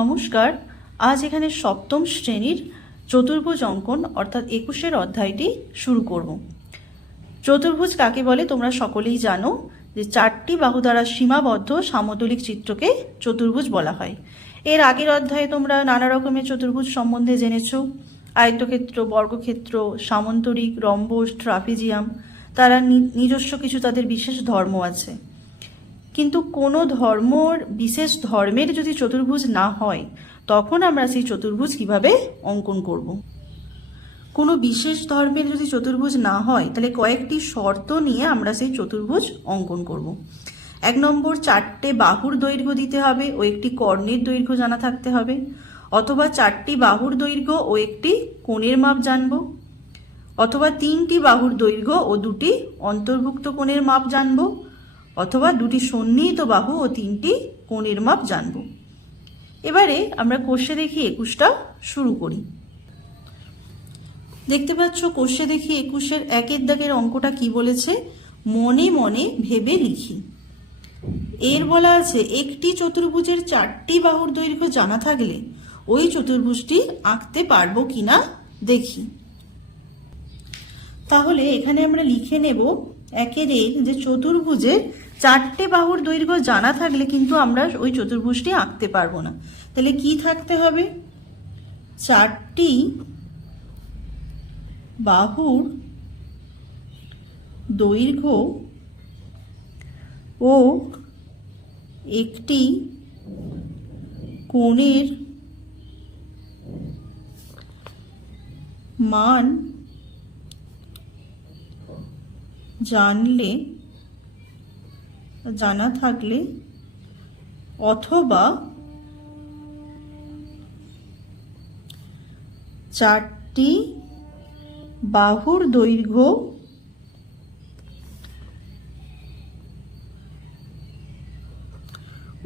নমস্কার। আজ এখানে সপ্তম শ্রেণির চতুর্ভুজ অঙ্কন অর্থাৎ একুশের অধ্যায়টি শুরু করব। চতুর্ভুজ কাকে বলে তোমরা সকলেই জানো যে চারটি বাহু দ্বারা সীমাবদ্ধ সামতলিক চিত্রকে চতুর্ভুজ বলা হয়। এর আগের অধ্যায়ে তোমরা নানা রকমের চতুর্ভুজ সম্বন্ধে জেনেছো। আয়তক্ষেত্র, বর্গক্ষেত্র, সামন্তরিক, রম্বস ট্রাফিজিয়াম তারা নিজস্ব কিছু তাদের বিশেষ ধর্ম আছে। কিন্তু কোনো ধর্মর, বিশেষ ধর্মের যদি চতুর্ভুজ না হয়, তখন আমরা সেই চতুর্ভুজ কীভাবে অঙ্কন করব? কোনো বিশেষ ধর্মের যদি চতুর্ভুজ না হয়, তাহলে কয়েকটি শর্ত নিয়ে আমরা সেই চতুর্ভুজ অঙ্কন করব। এক নম্বর, চারটে বাহুর দৈর্ঘ্য দিতে হবে ও একটি কর্ণের দৈর্ঘ্য জানা থাকতে হবে। অথবা চারটি বাহুর দৈর্ঘ্য ও একটি কোণের মাপ জানব। অথবা তিনটি বাহুর দৈর্ঘ্য ও দুটি অন্তর্ভুক্ত কোণের মাপ জানব। অথবা দুটি সন্নিহিত বাহু ও তিনটি কোণের মাপ জানব। এবারে আমরা কোষে দেখি একুশটা শুরু করি। দেখতে পাচ্ছ কোষে দেখি একুশের একের দাগের অঙ্কটা কি বলেছে? মনে মনে ভেবে লিখি। এর বলা আছে, একটি চতুর্ভুজের চারটি বাহুর দৈর্ঘ্য জানা থাকলে ওই চতুর্ভুজটি আঁকতে পারব কিনা দেখি। তাহলে এখানে আমরা লিখে নেব একের এর যে চতুর্ভুজের চারটে বাহুর দৈর্ঘ্য জানা থাকলে কিন্তু আমরা ওই চতুর্ভুজটি আঁকতে পারব না। তাহলে কি থাকতে হবে? চারটি বাহুর দৈর্ঘ্য ও একটি কোণের মান জানলে জানা থাকলে অথবা চারটি বাহুর দৈর্ঘ্য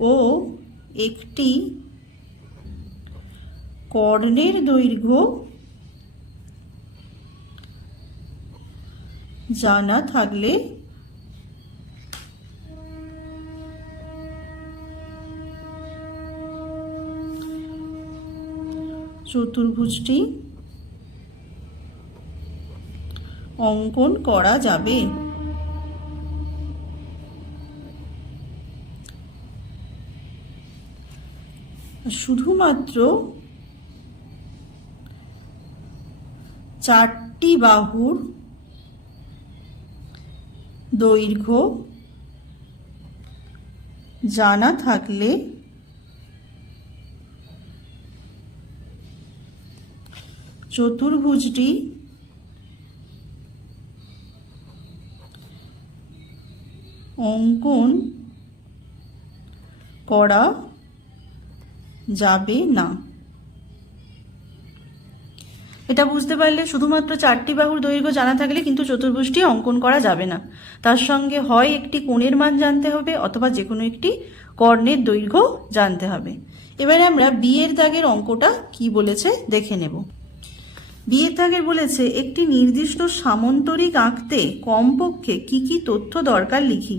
ও একটি কর্ণের দৈর্ঘ্য জানা থাকলে চতুর্ভুজটি অঙ্কন করা যাবে। শুধুমাত্র চারটি বাহুর দৈর্ঘ্য জানা থাকলে চতুর্ভুজটি অঙ্কন করা যাবে না। এটা বুঝতে পারলে শুধুমাত্র চারটি বাহুর দৈর্ঘ্য জানা থাকলে কিন্তু চতুর্ভুজটি অঙ্কন করা যাবে না। তার সঙ্গে হয় একটি কোণের মান জানতে হবে অথবা যে কোনো একটি কর্ণের দৈর্ঘ্য জানতে হবে। এবারে আমরা বিয়ের দাগের অঙ্কটা কি বলেছে দেখে নেব। বিয়ের দাগের বলেছে, একটি নির্দিষ্ট সামন্তরিক আঁকতে কমপক্ষে কি কি তথ্য দরকার লিখি।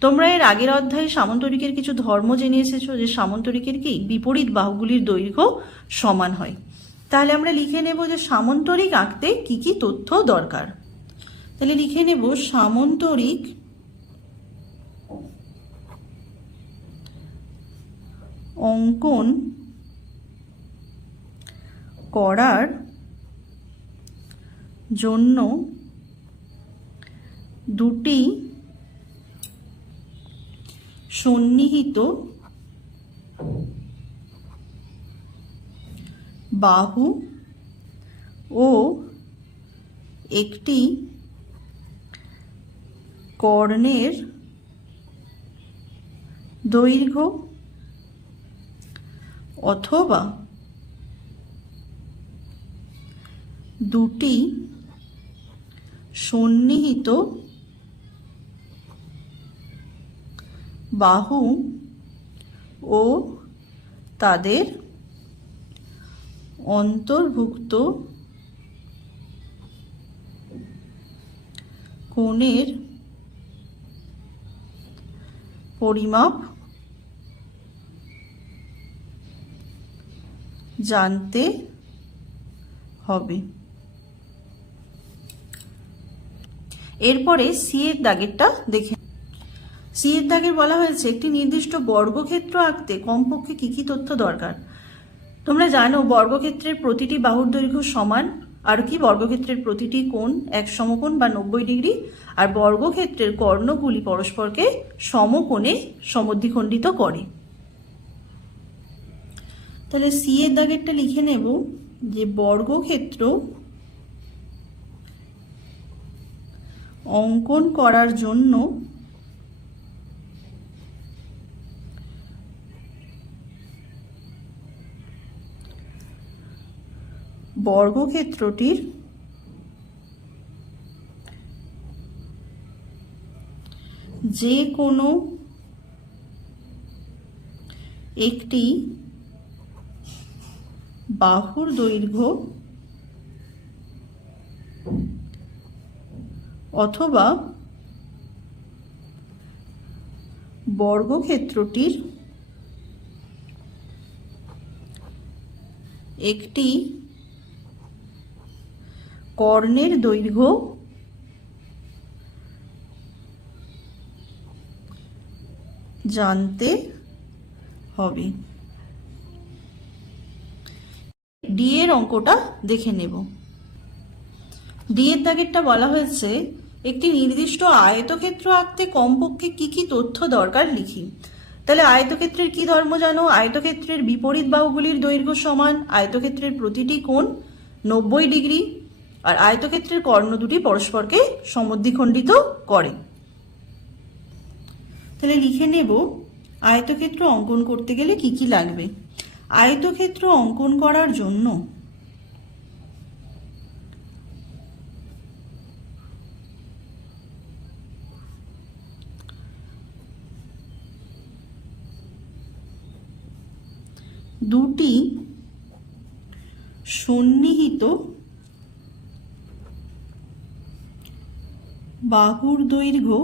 তোমরা এর আগের অধ্যায়ে সামন্তরিকের কিছু ধর্ম জেনে এসেছ যে সামন্তরিকের কি বিপরীত বাহুগুলির দৈর্ঘ্য সমান হয়। তাহলে আমরা লিখে নেব যে সামন্তরিক আঁকতে কি কি তথ্য দরকার। তাহলে লিখে নেব, সামন্তরিক অঙ্কন করার জন্য দুটি সন্নিহিত বাহু ও একটি কর্ণের দৈর্ঘ্য অথবা দুটি সন্নিহিত বাহু ও তাদের অন্তর্ভুক্ত কোণের পরিমাপ জানতে হবে। এরপরে সি এর দাগেরটা দেখে সি এর দাগের বলা হয়েছে, একটি নির্দিষ্ট বর্গক্ষেত্র আঁকতে কমপক্ষে কি কি তথ্য দরকার? তোমরা জানো, বর্গক্ষেত্রের প্রতিটি বাহুর দৈর্ঘ্য সমান, আর কি বর্গক্ষেত্রের প্রতিটি কোণ এক সমকোণ বা নব্বই ডিগ্রি, আর বর্গক্ষেত্রের কর্ণগুলি পরস্পরকে সমকোণে সমদ্বিখণ্ডিত করে। তাহলে সি এর দাগেরটা লিখে নেব যে বর্গক্ষেত্র অঙ্কন করার জন্য বর্গক্ষেত্রটির যে কোনো একটি বাহুর দৈর্ঘ্য অথবা বর্গক্ষেত্রটির একটি কর্ণের দৈর্ঘ্য জানতে হবে। ডি এর অঙ্কটা দেখে নেব। ডি এর দাগেরটা বলা হয়েছে একটি নির্দিষ্ট আয়তক্ষেত্র আঁকতে কমপক্ষে কি কি তথ্য দরকার লিখি। তাহলে আয়তক্ষেত্রের কি ধর্ম জানো? আয়তক্ষেত্রের বিপরীত বাহুগুলির দৈর্ঘ্য সমান, আয়তক্ষেত্রের প্রতিটি কোণ নব্বই ডিগ্রি, আর আয়তক্ষেত্রের কর্ণ দুটি পরস্পরকে সমদ্বিখণ্ডিত করে। তাহলে লিখে নেব, আয়তক্ষেত্র অঙ্কন করতে গেলে কি কি লাগবে? আয়তক্ষেত্র অঙ্কন করার জন্য দুটি সন্নিহিত বাহুর দৈর্ঘ্য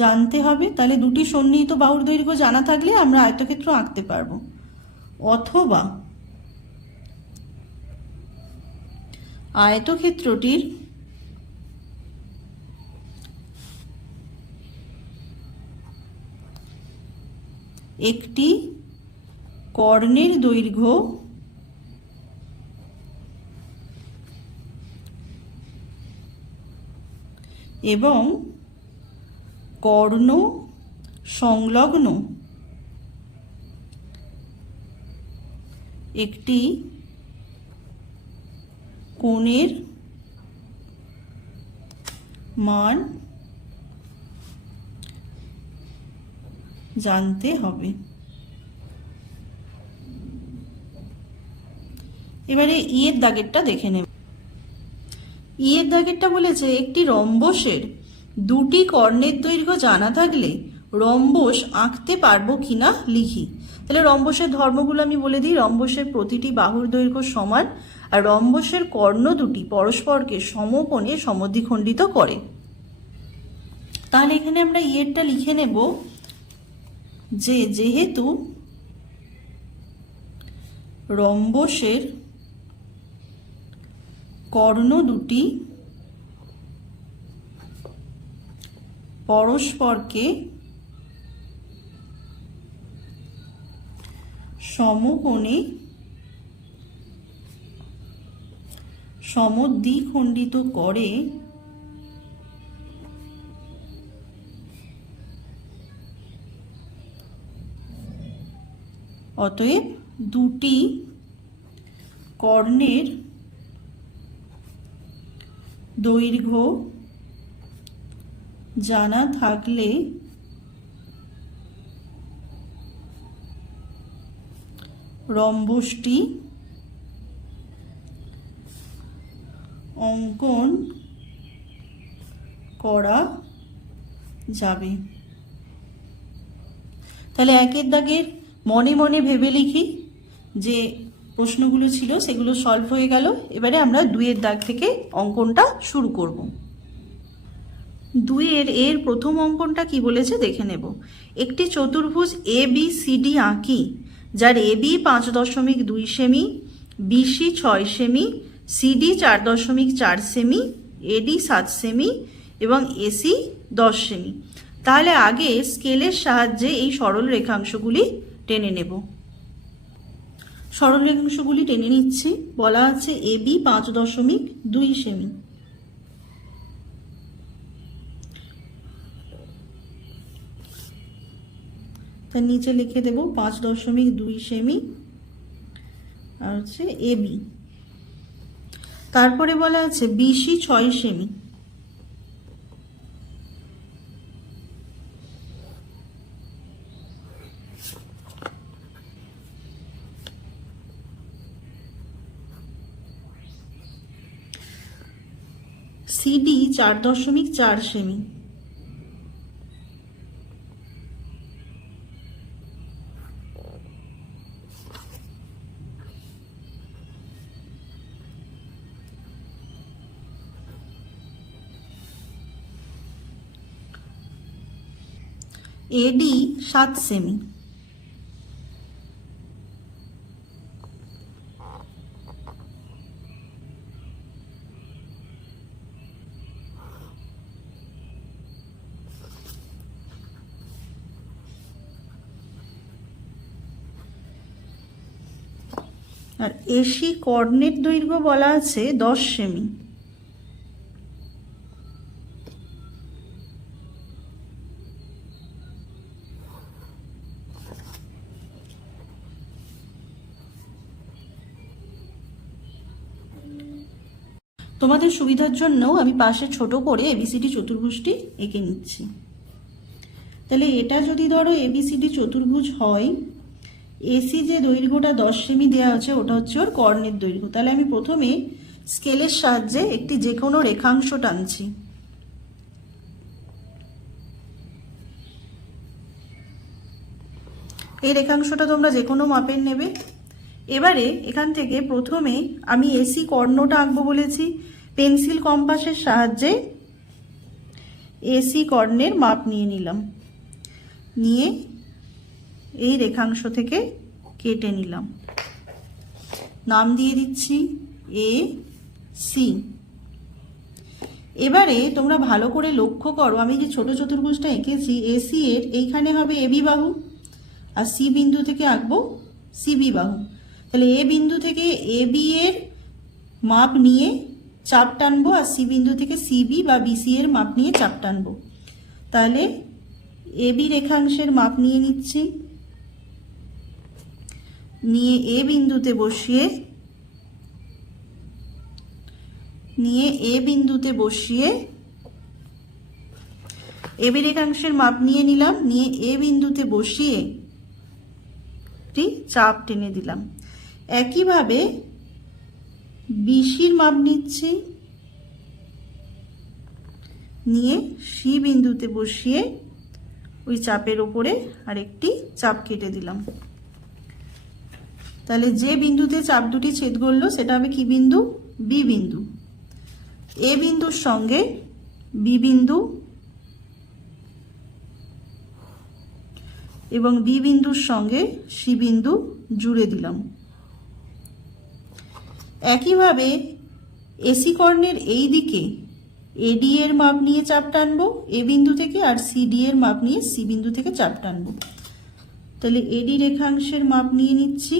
জানতে হবে, তাহলে দুটি সন্নিহিত বাহুর দৈর্ঘ্য জানা থাকলে আমরা আয়তক্ষেত্র আঁকতে পারব। অথবা আয়তক্ষেত্রটির একটি কর্ণের দৈর্ঘ্য এবং কর্ণ সংলগ্ন একটি কোণের মান জানতে হবে। এবারে ইয়ের দাগেরটা দেখে নেব। ইয়ের দাগেরটা বলেছে, একটি রম্বসের দুটি কর্ণের দৈর্ঘ্য জানা থাকলে রম্বস আঁকতে পারব কিনা লিখি। তাহলে রম্বসের ধর্মগুলো আমি বলে দিই, রম্বসের প্রতিটি বাহুর দৈর্ঘ্য সমান আর রম্বসের কর্ণ দুটি পরস্পরকে সমকোণে সমদ্বিখণ্ডিত করে। তাহলে এখানে আমরা ইয়েরটা লিখে নেব। যে যেহেতু রম্বসের কর্ণ দুটি পরস্পরকে সমকোণে সমদ্বিখণ্ডিত করে অতএব দুটি কর্ণের দৈর্ঘ্য জানা থাকলে রম্বসটি অঙ্কন করা যাবে। তাহলে একের দাগের মনে মনে ভেবে লিখি যে প্রশ্নগুলো ছিল সেগুলো সলভ হয়ে গেল। এবারে আমরা দুইয়ের দাগ থেকে অঙ্কনটা শুরু করব। দুইয়ের এর প্রথম অঙ্কনটা কি বলেছে দেখে নেব। একটি চতুর্ভুজ এ বি সি ডি আঁকি, যার এ বি পাঁচ দশমিক দুই সেমি বিসি ছয় সেমি সিডি চার দশমিক চার সেমি এডি সাত সেমি এবং এসি দশ সেমি। তাহলে আগে স্কেলের সাহায্যে এই সরল রেখাংশগুলি টেনে নেব। সরল রেখাংশগুলি টেনে নিচ্ছি। বলা আছে এবি পাঁচ দশমিক দুই সেমি। তার নিচে লিখে দেব পাঁচ দশমিক দুই সেমি। আর হচ্ছে এবি তারপরে বলা আছে বিসি ছয় সেমি। সিডি চার দশমিক চার সেমি। এডি সাত সেমি। আর এসি কর্ণের দৈর্ঘ্য বলা আছে দশ সেমি। তোমাদের সুবিধার জন্য আমি পাশে ছোট করে এবিসিডি চতুর্ভুজটি এঁকে নিচ্ছি। তাহলে এটা যদি ধরো এবিসিডি চতুর্ভুজ হয় এসি যে দৈর্ঘ্যটা দশ সেমি দেওয়া আছে, ওটা হচ্ছে ওর কর্ণের দৈর্ঘ্য। তাহলে আমি প্রথমে স্কেলের সাহায্যে একটি যে কোনো রেখাংশ টানছি। এই রেখাংশটা তোমরা যে কোনো মাপের নেবে। এবারে এখান থেকে প্রথমে আমি এসি কর্ণটা আঁকবো বলেছি। পেন্সিল কম্পাসের সাহায্যে এসি কর্ণের মাপ নিয়ে নিলাম। নিয়ে এই রেখাংশ থেকে কেটে নিলাম। নাম দিয়ে দিচ্ছি এ সি এবারে তোমরা ভালো করে লক্ষ্য করো, আমি যে ছোট চতুর্ভুজটা এঁকেছি এসি এর এইখানে হবে এবি বাহু, আর সি বিন্দু থেকে আঁকবো সিবি বাহু। তাহলে এ বিন্দু থেকে এ বি এর মাপ নিয়ে চাপ টানবো, আর সি বিন্দু থেকে সিবি বা বিসি এর মাপ নিয়ে চাপ টানবো। তাহলে এ বি রেখাংশের মাপ নিয়ে নিচ্ছি। নিয়ে এ বিন্দুতে বসিয়ে, নিয়ে এ বিন্দুতে বসিয়ে এ রেখাংশের মাপ নিয়ে নিলাম, নিয়ে এ বিন্দুতে বসিয়ে চাপ টেনে দিলাম। একইভাবে বিশির মাপ নিচ্ছি, নিয়ে সি বিন্দুতে বসিয়ে ওই চাপের ওপরে আরেকটি চাপ কেটে দিলাম। তাহলে যে বিন্দুতে চাপ দুটি ছেদ করল, সেটা হবে কি বিন্দু? বি বিন্দু। এ বিন্দুর সঙ্গে বি বিন্দু এবং বি বিন্দুর সঙ্গে সি বিন্দু জুড়ে দিলাম। একইভাবে এসি কর্ণের এই দিকে এডি এর মাপ নিয়ে চাপ টানবো, এ বিন্দু থেকে আর সিডি এর মাপ নিয়ে সি বিন্দু থেকে চাপ টানবো। তাহলে এডি রেখাংশের মাপ নিয়ে নিচ্ছি।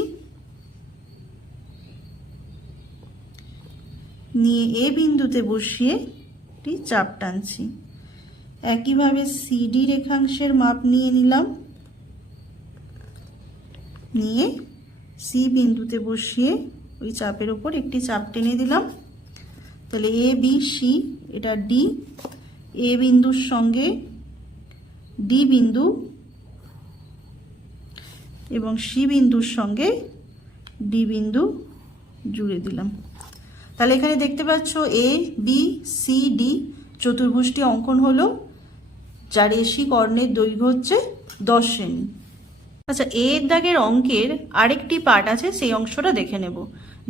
নিয়ে এ বিন্দুতে বসিয়ে একটি চাপ টানছি। একইভাবে সিডি রেখাংশের মাপ নিয়ে নিলাম। নিয়ে সি বিন্দুতে বসিয়ে ওই চাপের ওপর একটি চাপ টেনে দিলাম। তাহলে এ বি সি এটা ডি এ বিন্দুর সঙ্গে ডি বিন্দু এবং সি বিন্দুর সঙ্গে ডি বিন্দু জুড়ে দিলাম। তাহলে এখানে দেখতে পাচ্ছ এ বি সি ডি চতুর্ভুজটি অঙ্কন হলো, যার এসি কর্ণের দৈর্ঘ্য হচ্ছে দশ সেমি আচ্ছা এর দাগের অঙ্কের আরেকটি পার্ট আছে, সেই অংশটা দেখে নেব।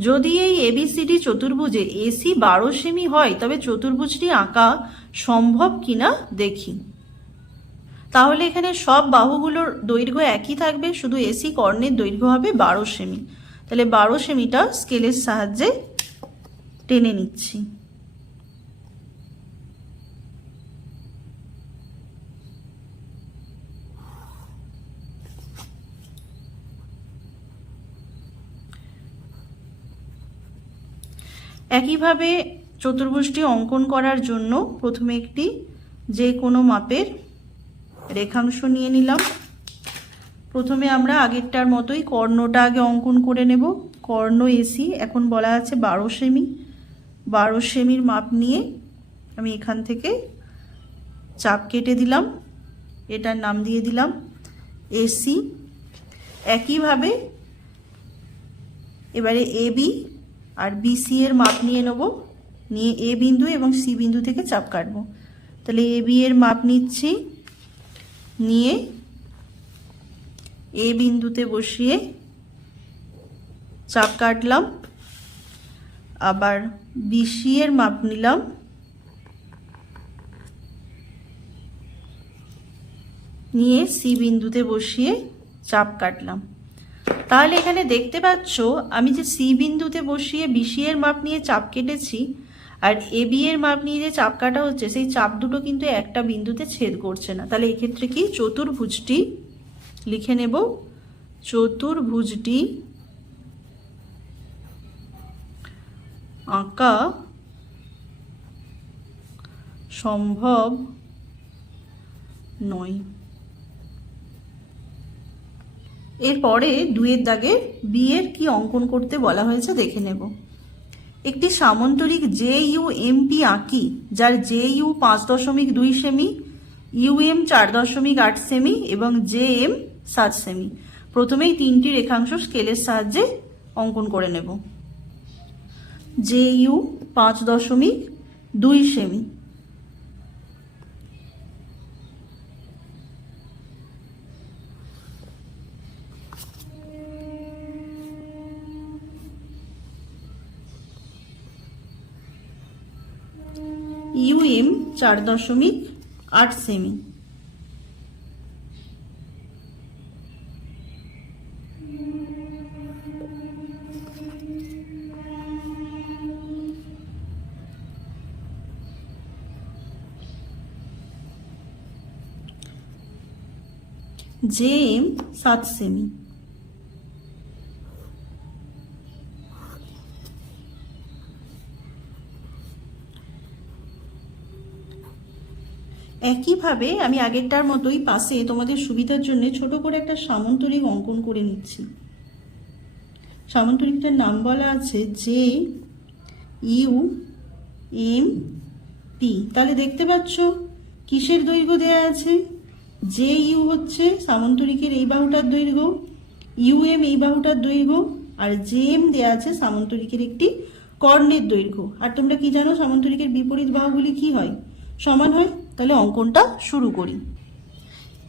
যদি এই এবিসিডি চতুর্ভুজে এসি বারো সেমি হয়, তবে চতুর্ভুজটি আঁকা সম্ভব কিনা দেখি। তাহলে এখানে সব বাহুগুলোর দৈর্ঘ্য একই থাকবে, শুধু এসি কর্ণের দৈর্ঘ্য হবে বারো সেমি তাহলে বারো সেমিটা স্কেলের সাহায্যে টেনে নিচ্ছি। একইভাবে চতুর্ভুজটি অঙ্কন করার জন্য প্রথমে একটি যে কোনো মাপের রেখাংশ নিয়ে নিলাম। প্রথমে আমরা আগেরটার মতোই কর্ণটা আগে অঙ্কন করে নেব। কর্ণ এসি, এখন বলা আছে বারো সেমি। বারো সেমির মাপ নিয়ে আমি এখান থেকে চাপ কেটে দিলাম। এটার নাম দিয়ে দিলাম এসি একইভাবে এবারে এ বি আর বিসি এর মাপ নিয়ে নেব। নিয়ে এ বিন্দু এবং সি বিন্দু থেকে চাপ কাটবো। তাহলে এ বি এর মাপ নিচ্ছি। নিয়ে এ বিন্দুতে বসিয়ে চাপ কাটলাম। আবার বিসি এর মাপ নিলাম। নিয়ে সি বিন্দুতে বসিয়ে চাপ কাটলাম। তাহলে এখানে দেখতে পাচ্ছ, আমি যে সি বিন্দুতে বসিয়ে বিসি এর মাপ নিয়ে চাপ কেটেছি আর এ বি এর মাপ নিয়ে যে চাপ কাটা হচ্ছে, সেই চাপ দুটো কিন্তু একটা বিন্দুতে ছেদ করছে না। তাহলে এক্ষেত্রে কি? চতুর্ভুজটি লিখে নেব। চতুর্ভুজটি আঁকা সম্ভব নয়। এরপরে দুয়ের দাগে বিয়ের কি অঙ্কন করতে বলা হয়েছে দেখে নেব। একটি সামন্তরিক জে ইউ এম পি আঁকি, যার জে ইউ পাঁচ দশমিক দুই সেমি, ইউ এম চার দশমিক আট সেমি এবং জে এম সাত সেমি। প্রথমেই তিনটি রেখাংশ স্কেলের সাহায্যে অঙ্কন করে নেব। জে ইউ পাঁচ দশমিক দুই সেমি। ইউএম চার দশমিক আট সেমি। জে এম সাত সেমি। একইভাবে আমি আগেরটার মতোই পাশে তোমাদের সুবিধার জন্য ছোট করে একটা সামন্তরিক অঙ্কন করে নিচ্ছি। সামন্তরিকটার নাম বলা আছে জে ইউ এম পি। তাহলে দেখতে পাচ্ছ, কিসের দৈর্ঘ্য দেয়া আছে? জে ইউ হচ্ছে সামন্তরিকের এই বাহুটার দৈর্ঘ্য, ইউ এম এই বাহুটার দৈর্ঘ্য, আর জে এম দেওয়া আছে সামন্তরিকের একটি কর্ণের দৈর্ঘ্য। আর তোমরা কি জানো সামন্তরিকের বিপরীত বাহুগুলি কি হয়? সমান হয়? তাহলে অঙ্কনটা শুরু করি।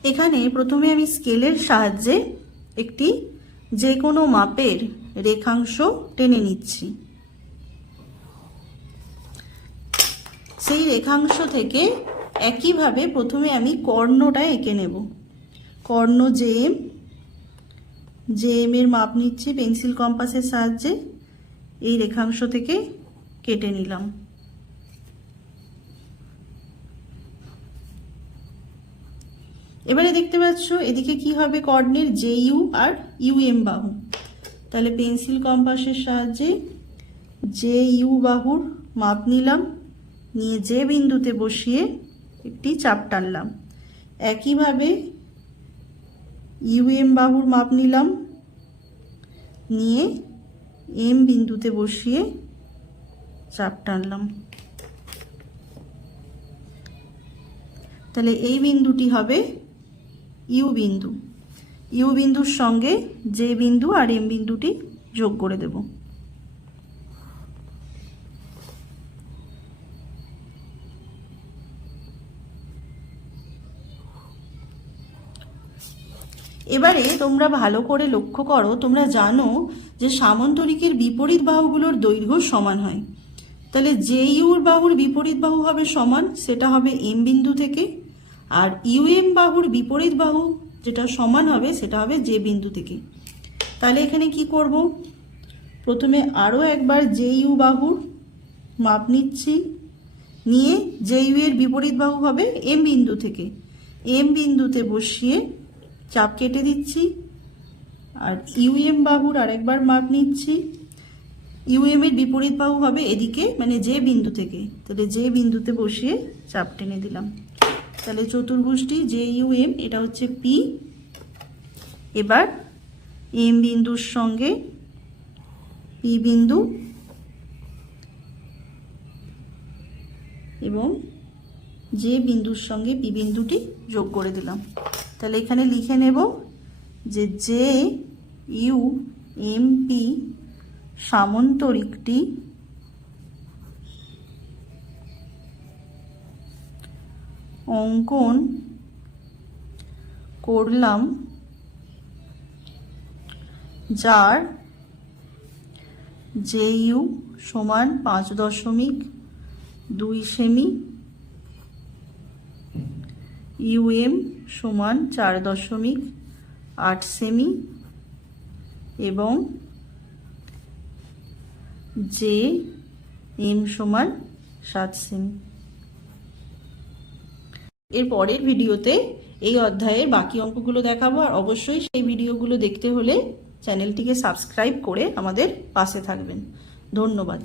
এখানে প্রথমে আমি স্কেলের সাহায্যে একটি যে কোনো মাপের রেখাংশ টেনে নিচ্ছি। সেই রেখাংশ থেকে একইভাবে প্রথমে আমি কর্ণটা এঁকে নেব। কর্ণ জে এম জে এর মাপ নিচ্ছি পেন্সিল কম্পাসের সাহায্যে। এই রেখাংশ থেকে কেটে নিলাম। এবারে দেখতে পাচ্ছ এদিকে কি হবে কর্ণের জে ইউ আর ইউ এম বাহু। তাহলে পেন্সিল কম্পাসের সাহায্যে জে ইউ বাহুর মাপ নিলাম। নিয়ে যে বিন্দুতে বসিয়ে একটি চাপ টানলাম। একইভাবে ইউ এম বাহুর মাপ নিলাম। নিয়ে এম বিন্দুতে বসিয়ে চাপ টানলাম। তাহলে এই বিন্দুটি হবে ইউ বিন্দু। ইউ বিন্দুর সঙ্গে যে বিন্দু আর এম বিন্দুটি যোগ করে দেব। এবারে তোমরা ভালো করে লক্ষ্য করো, তোমরা জানো যে সামন্তরিকের বিপরীত বাহুগুলোর দৈর্ঘ্য সমান হয়। তাহলে যে ইউর বাহুর বিপরীত বাহু হবে সমান, সেটা হবে এম বিন্দু থেকে, আর ইউএম বাহুর বিপরীত বাহু যেটা সমান হবে, সেটা হবে যে বিন্দু থেকে। তাহলে এখানে কি করব? প্রথমে আরও একবার জে ইউ বাহুর মাপ নিচ্ছি, নিয়ে জে ইউ এর বিপরীত বাহু হবে এম বিন্দু থেকে। এম বিন্দুতে বসিয়ে চাপ কেটে দিচ্ছি। আর ইউএম বাহুর আরেকবার মাপ নিচ্ছি। ইউএম এর বিপরীত বাহু হবে এদিকে মানে যে বিন্দু থেকে। তাহলে যে বিন্দুতে বসিয়ে চাপ টেনে দিলাম। তাহলে চতুর্ভুজটি যে ইউএম এটা হচ্ছে পি এবার এম বিন্দুর সঙ্গে পি বিন্দু এবং যে বিন্দুর সঙ্গে পি বিন্দুটি যোগ করে দিলাম। তাহলে এখানে লিখে নেব যে জে ইউ এম পি সামন্তরিকটি অঙ্কন করলাম যার জে ইউ সমান পাঁচ দশমিক দুই সেমি ইউএম সমান চার দশমিক আট সেমি এবং জে এম সমান সাত সেমি এর পরের ভিডিওতে এই অধ্যায়ের বাকি অঙ্কগুলো দেখাবো, আর অবশ্যই সেই ভিডিওগুলো দেখতে হলে চ্যানেলটিকে সাবস্ক্রাইব করে আমাদের পাশে থাকবেন। ধন্যবাদ।